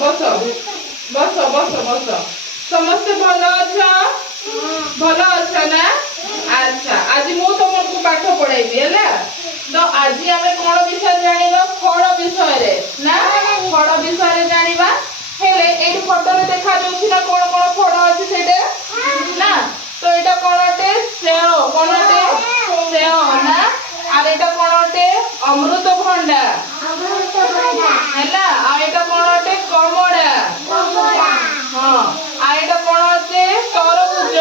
बस बस बस बस समस्ते भल अच्छा भल अच्छा ना। अच्छा आज मु तुमको पाठ पढ़ाइबी है तो आज आम कौन विषय जाना फल विषय रे ना फल विषय जाना हेले एई फोटो रे देखा जाउछि ना कौन कौन फल अछि सेटे ना तो एटा कोनटे सेव कोनटे सेव ना आर एटा कोनटे अमृतभंडा हैला आ एटा कोनटे कमड़ा हां आ एटा कोनटे तरबूज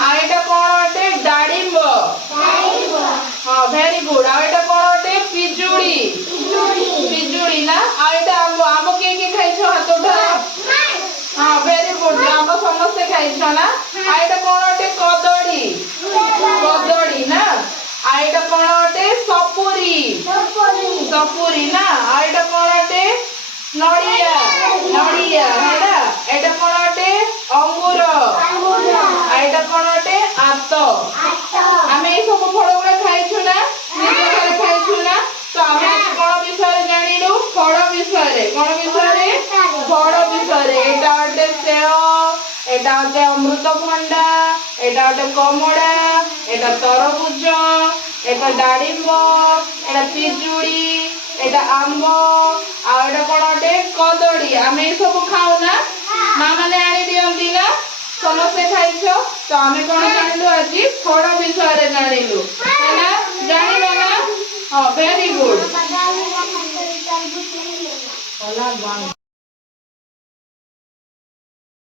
आ एटा कोनटे डाळिंब हां वेरी गुड आ एटा कोनटे पिजुड़ी पिजुड़ी ना आ एटा आंब आंब के खाइछो हाथ उठा हां वेरी गुड आंब समस्त खाइछो ना आ एटा कोनटे कदड़ी कदड़ी ना आ एटा कोनटे सपुरी सपुरी ना आ एटा कोनटे नड़िया नड़िया हैला एटा कोनटे अंगूर आ एटा कोनटे आत आमे ए सब फल गुला खाइछु ना निज घरे खाइछु ना तो आमे आज कोन विषय जानिलु फल विषय कोन विषय फल विषय एटा ओटे सेव एटा ओटे अमृतभंडा एटा ओटे कमड़ा एटा तरबूज एटा डाळिंब एटा पिजुड़ी एटा आंब आ एटा कोन ओटे कदड़ी आमे ए सब खाउ ना मां माने आनी दियंती ना समस्ते खाइछो तो आमे कोन जानिलु आज फल विषय जानिलु हैना जानिबा ना हां वेरी गुड